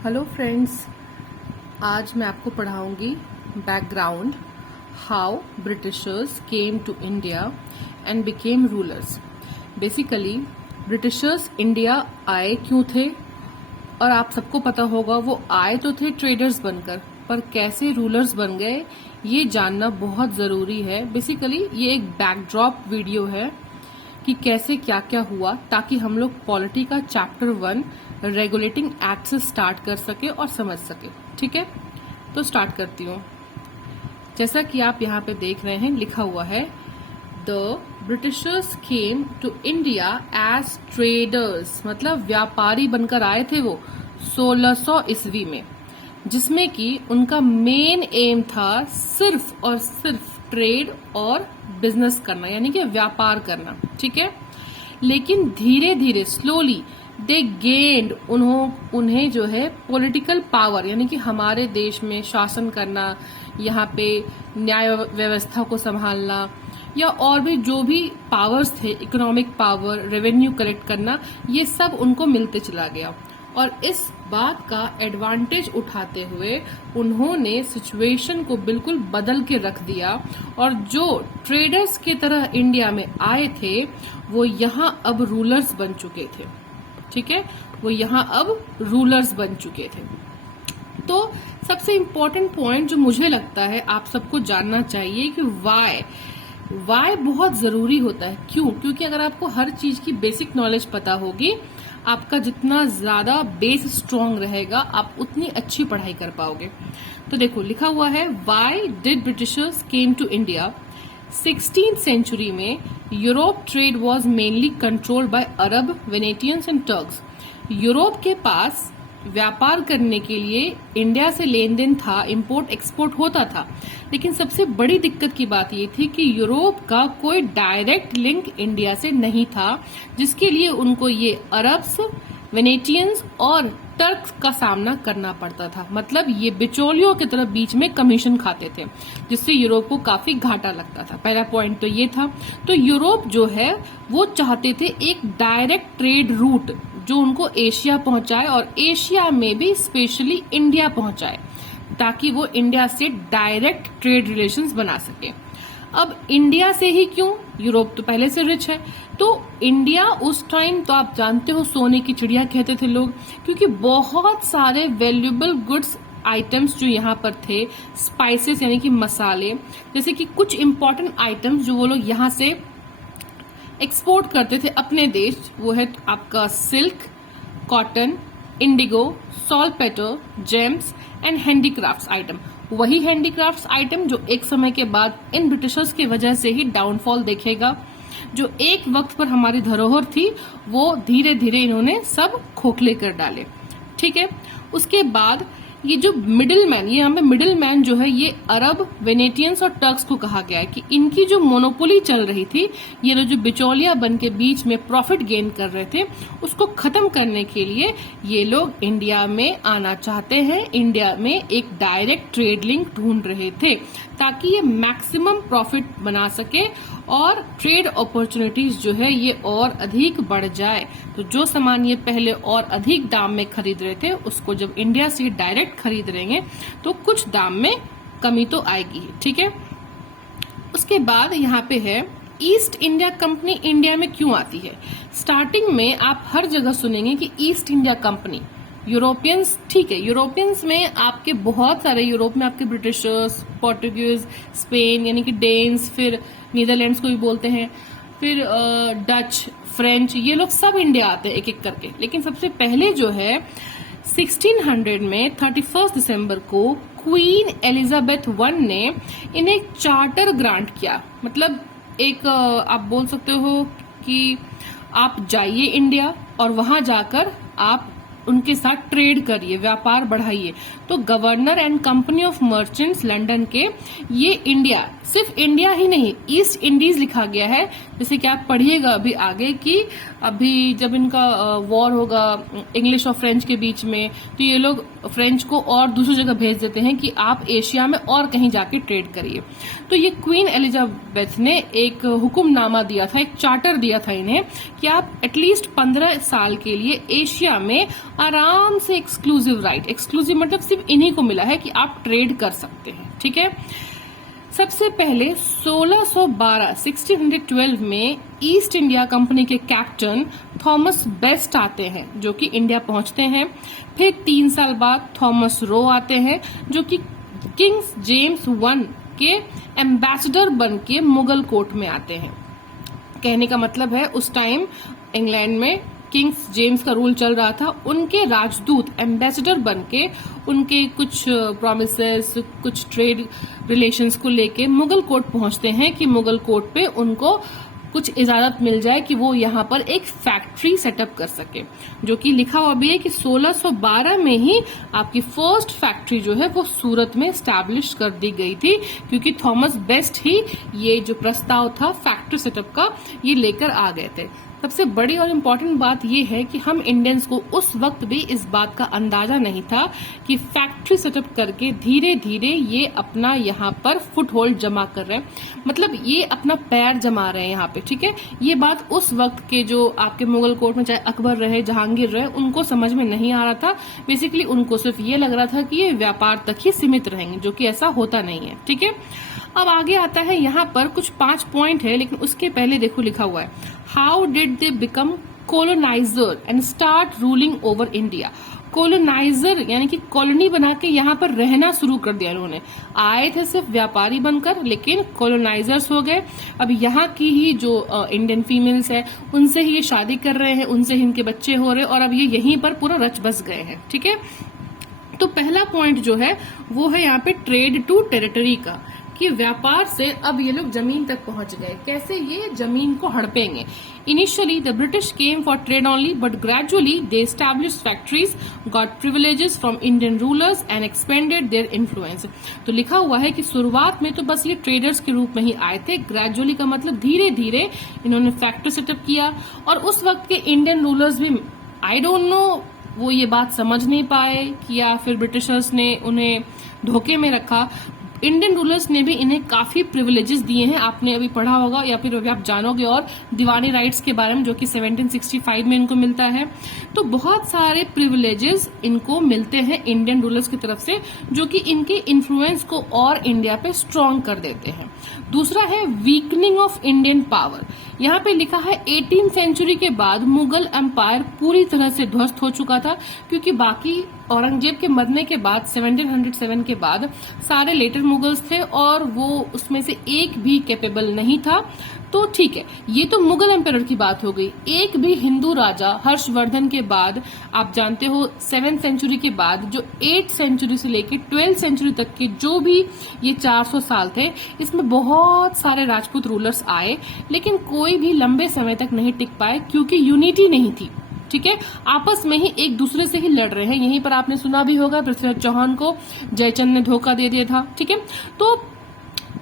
Hello friends, आज मैं आपको पढ़ाऊंगी background how Britishers came to India and became rulers. Basically Britishers India आए क्यों थे, और आप सबको पता होगा वो आए तो थे ट्रेडर्स बनकर, पर कैसे रूलर्स बन गए ये जानना बहुत जरूरी है। बेसिकली ये एक बैकड्रॉप वीडियो है कि कैसे क्या क्या हुआ, ताकि हम लोग पॉलिटी का चैप्टर 1 रेगुलेटिंग एक्ट से स्टार्ट कर सके और समझ सके। ठीक है, तो स्टार्ट करती हूँ। जैसा कि आप यहाँ पे देख रहे हैं, लिखा हुआ है the Britishers came to India as traders, मतलब व्यापारी बनकर आए थे वो 1600 ईस्वी में, जिसमें कि उनका मेन एम था सिर्फ और सिर्फ ट्रेड और बिजनेस करना, यानी कि व्यापार करना। ठीक है, लेकिन धीरे धीरे स्लोली दे गेन्ड, उन्हें जो है पॉलिटिकल पावर, यानी कि हमारे देश में शासन करना, यहाँ पे न्याय व्यवस्था को संभालना, या और भी जो भी पावर्स थे, इकोनॉमिक पावर, रेवेन्यू कलेक्ट करना, ये सब उनको मिलते चला गया। और इस बात का एडवांटेज उठाते हुए उन्होंने सिचुएशन को बिल्कुल बदल के रख दिया, और जो ट्रेडर्स की तरह इंडिया में आए थे वो यहाँ अब रूलर्स बन चुके थे। ठीक है, वो यहाँ अब रूलर्स बन चुके थे। तो सबसे इम्पोर्टेंट पॉइंट जो मुझे लगता है आप सबको जानना चाहिए कि वाई बहुत जरूरी होता है। क्यों? क्योंकि अगर आपको हर चीज की बेसिक नॉलेज पता होगी, आपका जितना ज्यादा बेस स्ट्रांग रहेगा, आप उतनी अच्छी पढ़ाई कर पाओगे। तो देखो, लिखा हुआ है why did Britishers came to India. 16th century में Europe trade was mainly controlled by Arab, Venetians and Turks. Europe के पास व्यापार करने के लिए इंडिया से लेन देन था, इंपोर्ट एक्सपोर्ट होता था, लेकिन सबसे बड़ी दिक्कत की बात ये थी कि यूरोप का कोई डायरेक्ट लिंक इंडिया से नहीं था, जिसके लिए उनको ये अरब्स, वेनेटियंस और टर्क्स का सामना करना पड़ता था। मतलब ये बिचौलियों की तरफ बीच में कमीशन खाते थे, जिससे यूरोप को काफी घाटा लगता था। पहला पॉइंट तो ये था। तो यूरोप जो है वो चाहते थे एक डायरेक्ट ट्रेड रूट जो उनको एशिया पहुंचाए, और एशिया में भी स्पेशली इंडिया पहुंचाए, ताकि वो इंडिया से डायरेक्ट ट्रेड रिलेशंस बना सके। अब इंडिया से ही क्यों? यूरोप तो पहले से रिच है। तो इंडिया उस टाइम तो आप जानते हो सोने की चिड़िया कहते थे लोग, क्योंकि बहुत सारे वैल्यूएबल गुड्स आइटम्स जो यहाँ पर थे, स्पाइसेस यानी कि मसाले, जैसे कि कुछ इंपॉर्टेंट आइटम्स जो वो लोग यहाँ से एक्सपोर्ट करते थे अपने देश, वो है आपका silk, cotton, indigo, saltpetre, gems and handicrafts item. वही हैंडीक्राफ्ट्स आइटम जो एक समय के बाद इन ब्रिटिशर्स की वजह से ही डाउनफॉल देखेगा। जो एक वक्त पर हमारी धरोहर थी, वो धीरे धीरे इन्होंने सब खोखले कर डाले। ठीक है, उसके बाद ये जो मिडिल मैन, ये यहाँ पे मिडिल मैन जो है, ये अरब, वेनेटियंस और टर्क्स को कहा गया है कि इनकी जो मोनोपोली चल रही थी, ये जो बिचौलिया बन के बीच में प्रॉफिट गेन कर रहे थे, उसको खत्म करने के लिए ये लोग इंडिया में आना चाहते हैं। इंडिया में एक डायरेक्ट ट्रेड लिंक ढूंढ रहे थे, ताकि ये मैक्सिमम प्रॉफिट बना सके और ट्रेड अपॉर्चुनिटीज जो है ये और अधिक बढ़ जाए। तो जो सामान ये पहले और अधिक दाम में खरीद रहे थे, उसको जब इंडिया से डायरेक्ट खरीद रहेंगे तो कुछ दाम में कमी तो आएगी। ठीक है, उसके बाद यहाँ पे है ईस्ट इंडिया कंपनी इंडिया में क्यों आती है। स्टार्टिंग में आप हर जगह सुनेंगे कि ईस्ट इंडिया कंपनी, यूरोपियंस। ठीक है, यूरोपियंस में आपके बहुत सारे, यूरोप में आपके ब्रिटिशर्स, पोर्टुगीज, स्पेन यानी कि डेन्स, फिर नीदरलैंड्स को भी बोलते हैं, फिर डच, फ्रेंच, ये लोग सब इंडिया आते हैं एक एक करके। लेकिन सबसे पहले जो है 1600 में 31 दिसंबर को क्वीन एलिजाबेथ I ने इन्हें एक चार्टर ग्रांट किया। मतलब एक आप बोल सकते हो कि आप जाइए इंडिया और वहां जाकर आप उनके साथ ट्रेड करिए, व्यापार बढ़ाइए। तो governor and company of merchants London के ये इंडिया, सिर्फ इंडिया ही नहीं, ईस्ट इंडीज लिखा गया है। जैसे कि आप पढ़िएगा अभी आगे कि अभी जब इनका वॉर होगा इंग्लिश और फ्रेंच के बीच में, तो ये लोग फ्रेंच को और दूसरी जगह भेज देते हैं कि आप एशिया में और कहीं जाके ट्रेड करिए। तो ये क्वीन एलिजाबेथ ने एक हुक्मनामा दिया था, एक चार्टर दिया था इन्हें कि आप एटलीस्ट 15 साल के लिए एशिया में आराम से एक्सक्लूसिव राइट, एक्सक्लूसिव मतलब सिर्फ इन्हीं को मिला है कि आप ट्रेड कर सकते हैं, ठीक है। सबसे पहले 1612 में ईस्ट इंडिया कंपनी के कैप्टन थॉमस बेस्ट आते हैं जो कि इंडिया पहुंचते हैं। फिर 3 साल बाद थॉमस रो आते हैं जो कि किंग्स जेम्स I के एम्बेसडर बन के मुगल कोर्ट में आते हैं। कहने का मतलब है उस टाइम इंग्लैंड में किंग्स जेम्स का रूल चल रहा था, उनके राजदूत एम्बेसडर बन के उनके कुछ प्रॉमिसेस, कुछ ट्रेड रिलेशंस को लेके मुगल कोर्ट पहुंचते हैं कि मुगल कोर्ट पे उनको कुछ इजाजत मिल जाए कि वो यहाँ पर एक फैक्ट्री सेटअप कर सके, जो कि लिखा हुआ भी है कि 1612 में ही आपकी फर्स्ट फैक्ट्री जो है वो सूरत में स्टैब्लिश कर दी गई थी, क्योंकि थॉमस बेस्ट ही ये जो प्रस्ताव था फैक्ट्री सेटअप का ये लेकर आ गए थे। सबसे बड़ी और इम्पोर्टेंट बात यह है कि हम इंडियंस को उस वक्त भी इस बात का अंदाजा नहीं था कि फैक्ट्री सेटअप करके धीरे धीरे ये अपना यहाँ पर फुट होल्ड जमा कर रहे हैं, मतलब ये अपना पैर जमा रहे हैं यहाँ पे, ठीक है। ये बात उस वक्त के जो आपके मुगल कोर्ट में चाहे अकबर रहे, जहांगीर रहे, उनको समझ में नहीं आ रहा था। बेसिकली उनको सिर्फ ये लग रहा था कि ये व्यापार तक ही सीमित रहेंगे, जो कि ऐसा होता नहीं है, ठीक है। अब आगे आता है यहाँ पर कुछ 5 पॉइंट है, लेकिन उसके पहले देखो लिखा हुआ है how did they become coloniser and start ruling over India. Coloniser यानी कि कॉलोनी बना के यहाँ पर रहना शुरू कर दिया उन्होंने। आए थे सिर्फ व्यापारी बनकर, लेकिन कोलोनाइजर्स हो गए। अब यहाँ की ही जो इंडियन फीमेल्स है उनसे ही ये शादी कर रहे हैं, उनसे ही इनके बच्चे हो रहे हैं, और अब ये यहीं पर पूरा रच बस गए हैं, ठीक है। तो पहला पॉइंट जो है वो है यहाँ पे ट्रेड टू टेरिटरी का, कि व्यापार से अब ये लोग जमीन तक पहुंच गए। कैसे? ये जमीन को हड़पेंगे। Initially the British came for trade only, but gradually they established factories, got privileges from Indian rulers and expanded their influence. तो लिखा हुआ है कि शुरुआत में तो बस ये ट्रेडर्स के रूप में ही आए थे, ग्रेजुअली का मतलब धीरे धीरे इन्होंने फैक्ट्री सेटअप किया, और उस वक्त के इंडियन रूलर्स भी आई डोंट नो वो ये बात समझ नहीं पाए कि या फिर ब्रिटिशर्स ने उन्हें धोखे में रखा। इंडियन रूलर्स ने भी इन्हें काफी प्रिविलेजेस दिए हैं, आपने अभी पढ़ा होगा या फिर अभी आप जानोगे, और दीवानी राइट्स के बारे में जो कि 1765 में इनको मिलता है। तो बहुत सारे प्रिविलेजेस इनको मिलते हैं इंडियन रूलर्स की तरफ से, जो कि इनके इन्फ्लुएंस को और इंडिया पे स्ट्रॉन्ग कर देते हैं। दूसरा है वीकनिंग ऑफ इंडियन पावर। यहाँ पे लिखा है 18वीं सेंचुरी के बाद मुगल एम्पायर पूरी तरह से ध्वस्त हो चुका था, क्योंकि बाकी औरंगजेब के मरने के बाद 1707 के बाद सारे लेटर मुगल्स थे और वो उसमें से एक भी कैपेबल नहीं था। तो ठीक है, ये तो मुगल एम्पायर की बात हो गई। एक भी हिंदू राजा हर्षवर्धन के बाद, आप जानते हो 7th सेंचुरी के बाद जो 8th सेंचुरी से लेके 12th सेंचुरी तक के जो भी ये 400 साल थे, इसमें बहुत सारे राजपूत रूलर्स आए, लेकिन कोई भी लंबे समय तक नहीं टिक पाए, क्योंकि यूनिटी नहीं थी, ठीक है। आपस में ही एक दूसरे से ही लड़ रहे हैं। यहीं पर आपने सुना भी होगा पृथ्वीराज चौहान को जयचंद ने धोखा दे दिया था, ठीक है। तो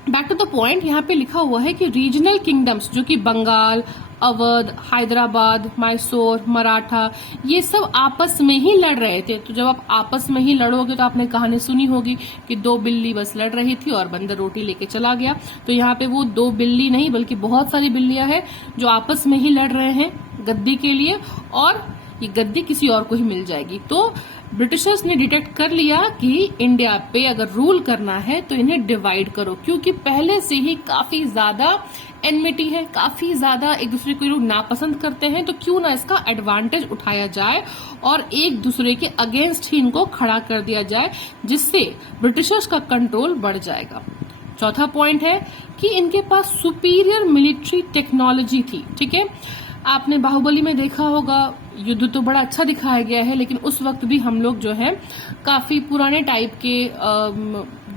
बैक टू द पॉइंट, यहाँ पे लिखा हुआ है कि रीजनल किंगडम्स जो कि बंगाल, अवध, हैदराबाद, मैसूर, मराठा, ये सब आपस में ही लड़ रहे थे। तो जब आप आपस में ही लड़ोगे तो आपने कहानी सुनी होगी कि 2 बिल्ली बस लड़ रही थी और बंदर रोटी लेके चला गया। तो यहाँ पे वो 2 बिल्ली नहीं बल्कि बहुत सारी बिल्लियां हैं जो आपस में ही लड़ रहे हैं गद्दी के लिए, और ये गद्दी किसी और को ही मिल जाएगी। तो ब्रिटिशर्स ने डिटेक्ट कर लिया कि इंडिया पे अगर रूल करना है तो इन्हें डिवाइड करो, क्योंकि पहले से ही काफी ज्यादा एनमिटी है, काफी ज्यादा एक दूसरे को लोग नापसंद करते हैं। तो क्यों ना इसका एडवांटेज उठाया जाए और एक दूसरे के अगेंस्ट ही इनको खड़ा कर दिया जाए, जिससे ब्रिटिशर्स का कंट्रोल बढ़ जाएगा। चौथा पॉइंट है कि इनके पास सुपीरियर मिलिट्री टेक्नोलॉजी थी, ठीक है। आपने बाहुबली में देखा होगा, युद्ध तो बड़ा अच्छा दिखाया गया है, लेकिन उस वक्त भी हम लोग जो है काफी पुराने टाइप के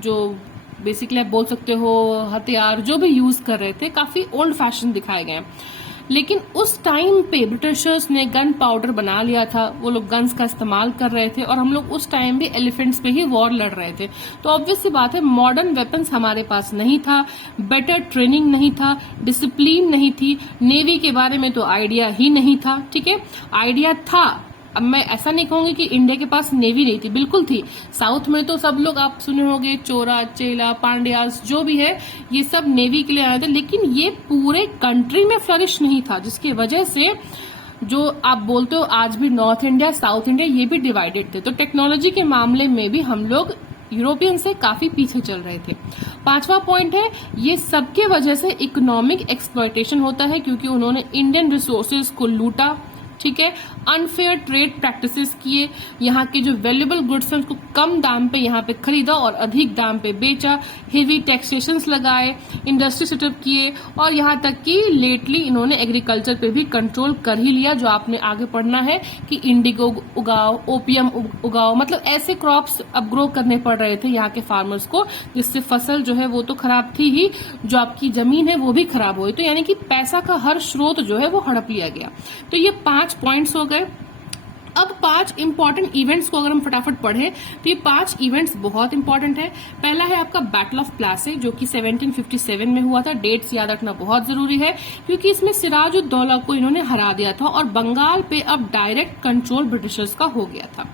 जो बेसिकली आप बोल सकते हो हथियार जो भी यूज कर रहे थे, काफी ओल्ड फैशन दिखाए गए। लेकिन उस टाइम पे ब्रिटिशर्स ने गन पाउडर बना लिया था, वो लोग गन्स का इस्तेमाल कर रहे थे, और हम लोग उस टाइम भी एलिफेंट्स पे ही वॉर लड़ रहे थे। तो ऑब्वियस सी बात है, मॉडर्न वेपन्स हमारे पास नहीं था, बेटर ट्रेनिंग नहीं था, डिसिप्लिन नहीं थी, नेवी के बारे में तो आइडिया ही नहीं था, ठीक है। आइडिया था, अब मैं ऐसा नहीं कहूंगी कि इंडिया के पास नेवी नहीं थी, बिल्कुल थी। साउथ में तो सब लोग आप सुने होंगे, चोरा, चेला, पांड्यास जो भी है, ये सब नेवी के लिए आए थे, लेकिन ये पूरे कंट्री में फ्लरिश नहीं था, जिसकी वजह से जो आप बोलते हो आज भी नॉर्थ इंडिया साउथ इंडिया ये भी डिवाइडेड थे, तो टेक्नोलॉजी के मामले में भी हम लोग यूरोपियन से काफी पीछे चल रहे थे। पांचवा पॉइंट है, ये सबके वजह से इकोनॉमिक एक्सप्लॉयटेशन होता है, क्योंकि उन्होंने इंडियन रिसोर्सेज को लूटा, ठीक है, अनफेयर ट्रेड प्रैक्टिसेस किए, यहाँ के जो वैल्यूएबल गुड्स हैं उसको कम दाम पे यहाँ पे खरीदा और अधिक दाम पे बेचा, हेवी टैक्सेशंस लगाए, इंडस्ट्री सेटअप किए, और यहाँ तक कि लेटली इन्होंने एग्रीकल्चर पे भी कंट्रोल कर ही लिया, जो आपने आगे पढ़ना है कि इंडिगो उगाओ, ओपियम उगाओ, मतलब ऐसे क्रॉप्स अब ग्रो करने पड़ रहे थे यहाँ के फार्मर्स को, जिससे फसल जो है वो तो खराब थी ही, जो आपकी जमीन है वो भी खराब हुई, तो यानी कि पैसा का हर स्रोत जो है वो हड़प लिया गया। तो ये 5 पॉइंट्स हो गए। अब 5 इंपॉर्टेंट इवेंट्स को अगर हम फटाफट पढ़ें तो ये 5 इवेंट्स बहुत इंपॉर्टेंट है। पहला है आपका बैटल ऑफ प्लासी, जो कि 1757 में हुआ था। डेट्स याद रखना बहुत जरूरी है, क्योंकि इसमें सिराजुद्दौला को इन्होंने हरा दिया था और बंगाल पे अब डायरेक्ट कंट्रोल ब्रिटिशर्स का हो गया था।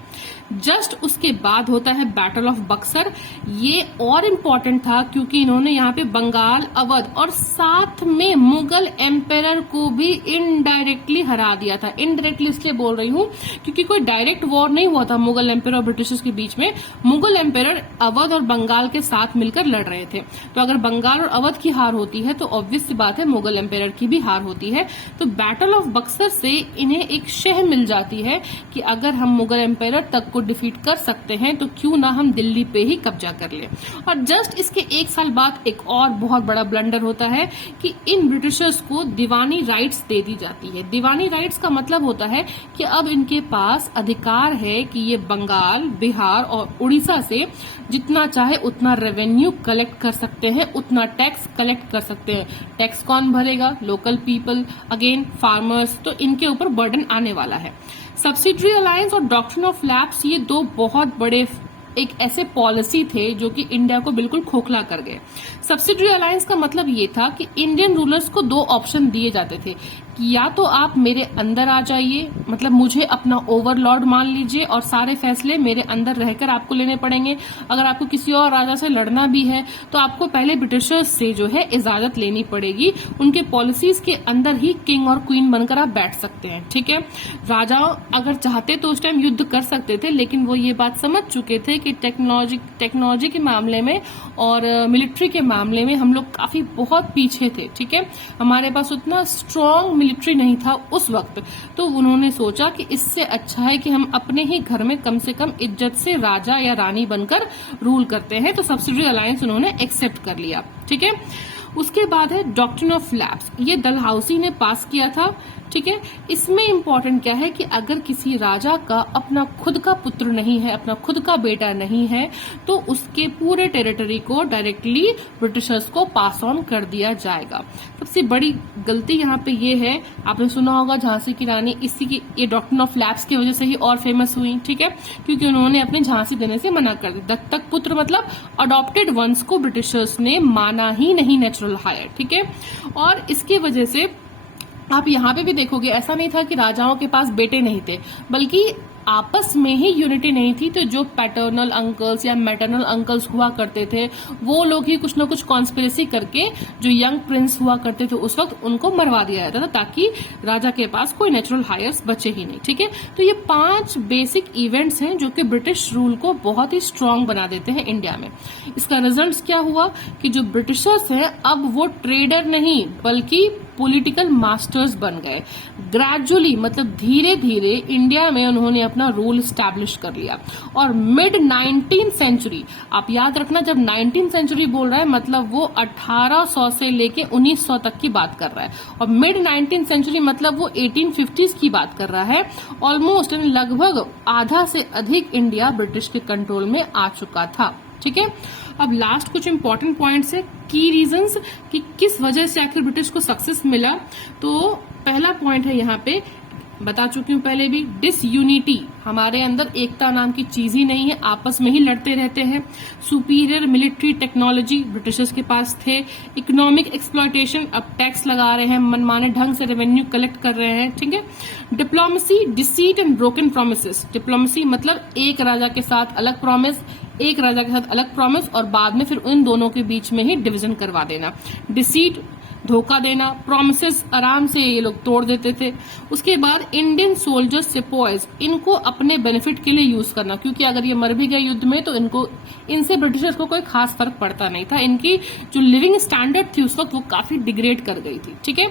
जस्ट उसके बाद होता है बैटल ऑफ बक्सर। ये और इम्पोर्टेंट था क्योंकि इन्होंने यहाँ पे बंगाल, अवध और साथ में मुगल एम्पायर को भी इनडायरेक्टली हरा दिया था। इनडायरेक्टली इसलिए बोल रही हूँ क्योंकि कोई डायरेक्ट वॉर नहीं हुआ था मुगल एम्पायर और ब्रिटिशर्स के बीच में। मुगल एम्पायर अवध और बंगाल के साथ मिलकर लड़ रहे थे, तो अगर बंगाल और अवध की हार होती है तो ऑब्वियस सी बात है मुगल एम्पायर की भी हार होती है। तो बैटल ऑफ बक्सर से इन्हें एक शह मिल जाती है कि अगर हम मुगल एम्पायर तक को डिफीट कर सकते हैं तो क्यों ना हम दिल्ली पे ही कब्जा कर लें। और जस्ट इसके 1 साल बाद एक और बहुत बड़ा ब्लंडर होता है कि इन ब्रिटिशर्स को दीवानी राइट्स दे दी जाती है। दीवानी राइट्स का मतलब होता है कि अब इनके पास अधिकार है कि ये बंगाल, बिहार और उड़ीसा से जितना चाहे उतना रेवेन्यू कलेक्ट कर सकते हैं, उतना टैक्स कलेक्ट कर सकते हैं। टैक्स कौन भरेगा? लोकल पीपल, अगेन फार्मर्स, तो इनके ऊपर बर्डन आने वाला है। सब्सिडरी अलायंस और डॉक्ट्रिन ऑफ लैप्स, ये 2 बहुत बड़े एक ऐसे पॉलिसी थे जो कि इंडिया को बिल्कुल खोखला कर गए। सब्सिडरी अलायंस का मतलब ये था कि इंडियन रूलर्स को 2 ऑप्शन दिए जाते थे कि या तो आप मेरे अंदर आ जाइए, मतलब मुझे अपना ओवरलॉर्ड मान लीजिए और सारे फैसले मेरे अंदर रहकर आपको लेने पड़ेंगे। अगर आपको किसी और राजा से लड़ना भी है तो आपको पहले ब्रिटिशर्स से जो है इजाजत लेनी पड़ेगी। उनके पॉलिसीज के अंदर ही किंग और क्वीन बनकर आप बैठ सकते हैं, ठीक है। राजा अगर चाहते तो उस टाइम युद्ध कर सकते थे, लेकिन वो ये बात समझ चुके थे कि टेक्नोलॉजी के मामले में और मिलिट्री के मामले में हम लोग काफी बहुत पीछे थे, ठीक है। हमारे पास उतना स्ट्रांग मिलिट्री नहीं था उस वक्त, तो उन्होंने सोचा कि इससे अच्छा है कि हम अपने ही घर में कम से कम इज्जत से राजा या रानी बनकर रूल करते हैं। तो सब्सिडरी अलायंस उन्होंने एक्सेप्ट कर लिया, ठीक है। उसके बाद है डॉक्ट्रिन ऑफ लैप्स, ये डलहौसी ने पास किया था, ठीक है। इसमें इंपॉर्टेंट क्या है कि अगर किसी राजा का अपना खुद का पुत्र नहीं है, अपना खुद का बेटा नहीं है, तो उसके पूरे टेरिटरी को डायरेक्टली ब्रिटिशर्स को पास ऑन कर दिया जाएगा। सबसे बड़ी गलती यहाँ पे ये है, आपने सुना होगा झांसी की रानी, इसी की ये डॉक्ट्रिन ऑफ लैप्स की वजह से ही और फेमस हुई, ठीक है, क्योंकि उन्होंने अपने झांसी देने से मना कर दिया। दत्तक पुत्र मतलब अडॉप्टेड वंस को ब्रिटिशर्स ने माना ही नहीं नेचुरल हायर, ठीक है। और इसकी वजह से आप यहाँ पे भी देखोगे, ऐसा नहीं था कि राजाओं के पास बेटे नहीं थे, बल्कि आपस में ही यूनिटी नहीं थी। तो जो पैटर्नल अंकल्स या मैटरनल अंकल्स हुआ करते थे, वो लोग ही कुछ न कुछ कॉन्स्पिरेसी करके जो यंग प्रिंस हुआ करते थे उस वक्त उनको मरवा दिया जाता था, ताकि राजा के पास कोई नेचुरल हायर्स बचे ही नहीं, ठीक है। तो ये 5 बेसिक इवेंट्स हैं जो कि ब्रिटिश रूल को बहुत ही स्ट्रांग बना देते हैं इंडिया में। इसका रिजल्ट क्या हुआ कि जो ब्रिटिशर्स हैं अब वो ट्रेडर नहीं बल्कि पॉलिटिकल मास्टर्स बन गए। ग्रेजुअली, मतलब धीरे धीरे इंडिया में उन्होंने अपना रूल स्टैब्लिश कर लिया। और मिड 19th सेंचुरी, आप याद रखना, जब 19th सेंचुरी बोल रहा है मतलब वो 1800 से लेके 1900 तक की बात कर रहा है, और मिड 19th सेंचुरी मतलब वो 1850s की बात कर रहा है। ऑलमोस्ट लगभग आधा से अधिक इंडिया ब्रिटिश के कंट्रोल में आ चुका था, ठीक है। अब लास्ट कुछ इंपॉर्टेंट पॉइंट्स है, की रीजंस कि किस वजह से आखिर ब्रिटिश को सक्सेस मिला। तो पहला पॉइंट है, यहाँ पे बता चुकी हूँ पहले भी, डिसयूनिटी, हमारे अंदर एकता नाम की चीज ही नहीं है, आपस में ही लड़ते रहते हैं। सुपीरियर मिलिट्री टेक्नोलॉजी ब्रिटिशर्स के पास थे। इकोनॉमिक एक्सप्लॉयटेशन, अब टैक्स लगा रहे हैं, मनमाने ढंग से रेवेन्यू कलेक्ट कर रहे हैं, ठीक है। Diplomacy, deceit and broken promises. Diplomacy मतलब एक राजा के साथ अलग प्रॉमिस, एक राजा के साथ अलग प्रॉमिस, और बाद में फिर उन दोनों के बीच में ही डिवीजन करवा देना। डिसीट, धोखा देना, प्रोमिसेस आराम से ये लोग तोड़ देते थे। उसके बाद इंडियन सोल्जर्स सिपॉयज, इनको अपने बेनिफिट के लिए यूज करना, क्योंकि अगर ये मर भी गए युद्ध में तो इनसे ब्रिटिशर्स को कोई खास फर्क पड़ता नहीं था। इनकी जो लिविंग स्टैंडर्ड थी उस वक्त वो काफी डिग्रेड कर गई थी। ठीक है,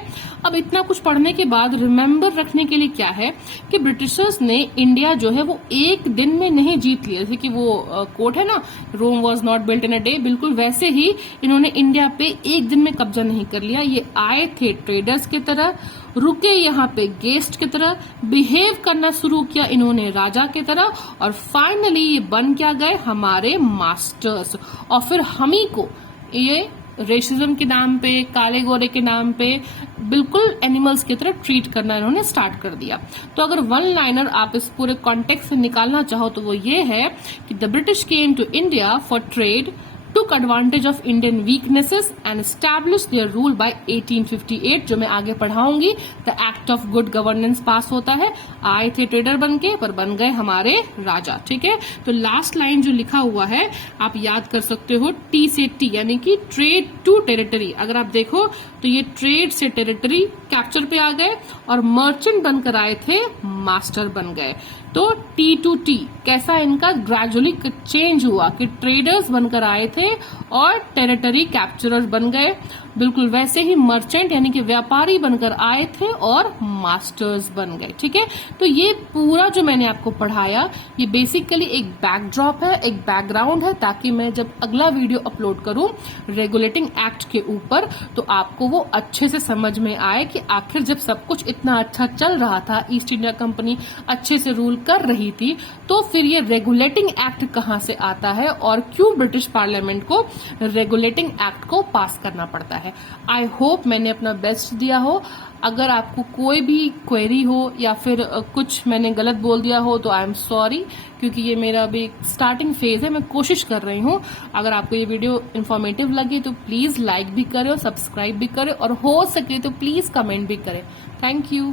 अब इतना कुछ पढ़ने के बाद रिमेम्बर रखने के लिए क्या है कि ब्रिटिशर्स ने इंडिया जो है वो एक दिन में नहीं जीत लिया। जैसे कि वो कोट है ना, Rome was not built in a day, बिल्कुल वैसे ही इन्होंने इंडिया पे एक दिन में कब्जा नहीं कर लिया। ये आए थे ट्रेडर्स की तरह, रुके यहाँ पे गेस्ट की तरह, बिहेव करना शुरू किया इन्होंने राजा की तरह, और फाइनली ये बन क्या गए, हमारे मास्टर्स। और फिर हम ही को ये रेसिज्म के नाम पे, काले गोरे के नाम पे बिल्कुल एनिमल्स की तरह ट्रीट करना इन्होंने स्टार्ट कर दिया। तो अगर वन लाइनर आप इस पूरे कॉन्टेक्स्ट से निकालना चाहो तो वो ये है कि the British came to India for trade, took advantage of Indian weaknesses and established their rule by 1858, जो मैं आगे पढ़ाऊंगी। The act of good governance pass होता है। आए थे ट्रेडर बन के, पर बन गए हमारे राजा। ठीक है, तो लास्ट लाइन जो लिखा हुआ है आप याद कर सकते हो, टी से टी, यानी कि ट्रेड टू टेरिटरी। अगर आप देखो तो ये ट्रेड से टेरिटरी कैप्चर पे आ गए, और मर्चेंट बनकर आए थे मास्टर बन गए। तो टी टू टी कैसा इनका ग्रेजुअली चेंज हुआ कि ट्रेडर्स बनकर आए थे और टेरिटरी कैप्चरर्स बन गए। बिल्कुल वैसे ही मर्चेंट यानी कि व्यापारी बनकर आए थे और मास्टर्स बन गए। ठीक है, तो ये पूरा जो मैंने आपको पढ़ाया ये बेसिकली एक बैकड्रॉप है, एक बैकग्राउंड है, ताकि मैं जब अगला वीडियो अपलोड करूं रेगुलेटिंग एक्ट के ऊपर तो आपको वो अच्छे से समझ में आए कि आखिर जब सब कुछ इतना अच्छा चल रहा था, ईस्ट इंडिया कंपनी अच्छे से रूल कर रही थी, तो फिर ये रेगुलेटिंग एक्ट कहां से आता है और क्यों ब्रिटिश पार्लियामेंट को रेगुलेटिंग एक्ट को पास करना पड़ता है। आई होप मैंने अपना बेस्ट दिया हो। अगर आपको कोई भी क्वेरी हो या फिर कुछ मैंने गलत बोल दिया हो तो आई एम सॉरी, क्योंकि ये मेरा अभी स्टार्टिंग फेज है, मैं कोशिश कर रही हूँ। अगर आपको ये वीडियो इन्फॉर्मेटिव लगी तो प्लीज लाइक भी करें, सब्सक्राइब भी करें, और हो सके तो प्लीज कमेंट भी करें। Thank you.